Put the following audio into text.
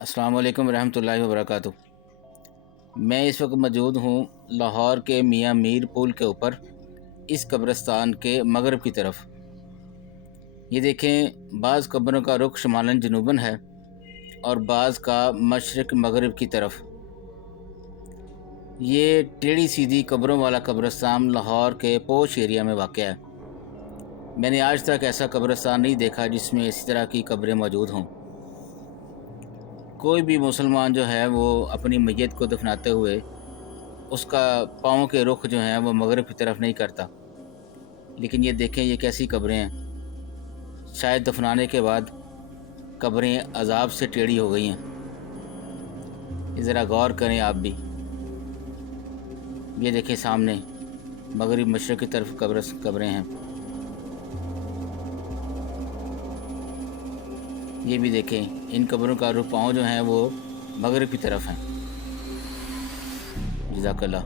अस्सलाम वालेकुम रहमतुल्लाहि व बरकातुहू। मैं इस वक्त मौजूद हूँ लाहौर के मियाँ मीर पुल के ऊपर, इस कब्रिस्तान के मगरब की तरफ। ये देखें, बाज़ कब्रों का रुख शुमालन जनूबन है और बाज़ का मशरक़ मगरब की तरफ। ये टेढ़ी सीधी कब्रों वाला कब्रिस्तान लाहौर के पोश एरिया में वाक़ है। मैंने आज तक ऐसा कब्रिस्तान नहीं देखा जिसमें इसी तरह की कब्रें मौजूद हों। कोई भी मुसलमान जो है वो अपनी मैयत को दफनाते हुए उसका पाँव के रुख जो हैं वो मगरब की तरफ नहीं करता। लेकिन ये देखें, ये कैसी कब्रें हैं। शायद दफनाने के बाद कब्रें अजाब से टेढ़ी हो गई हैं। ज़रा गौर करें आप भी। ये देखें, सामने मगरब मशरक़ की तरफ कब्रें हैं। ये भी देखें, इन कब्रों का रुख पाँव जो हैं वो मगरब की तरफ हैं। जज़ाकल्लाह।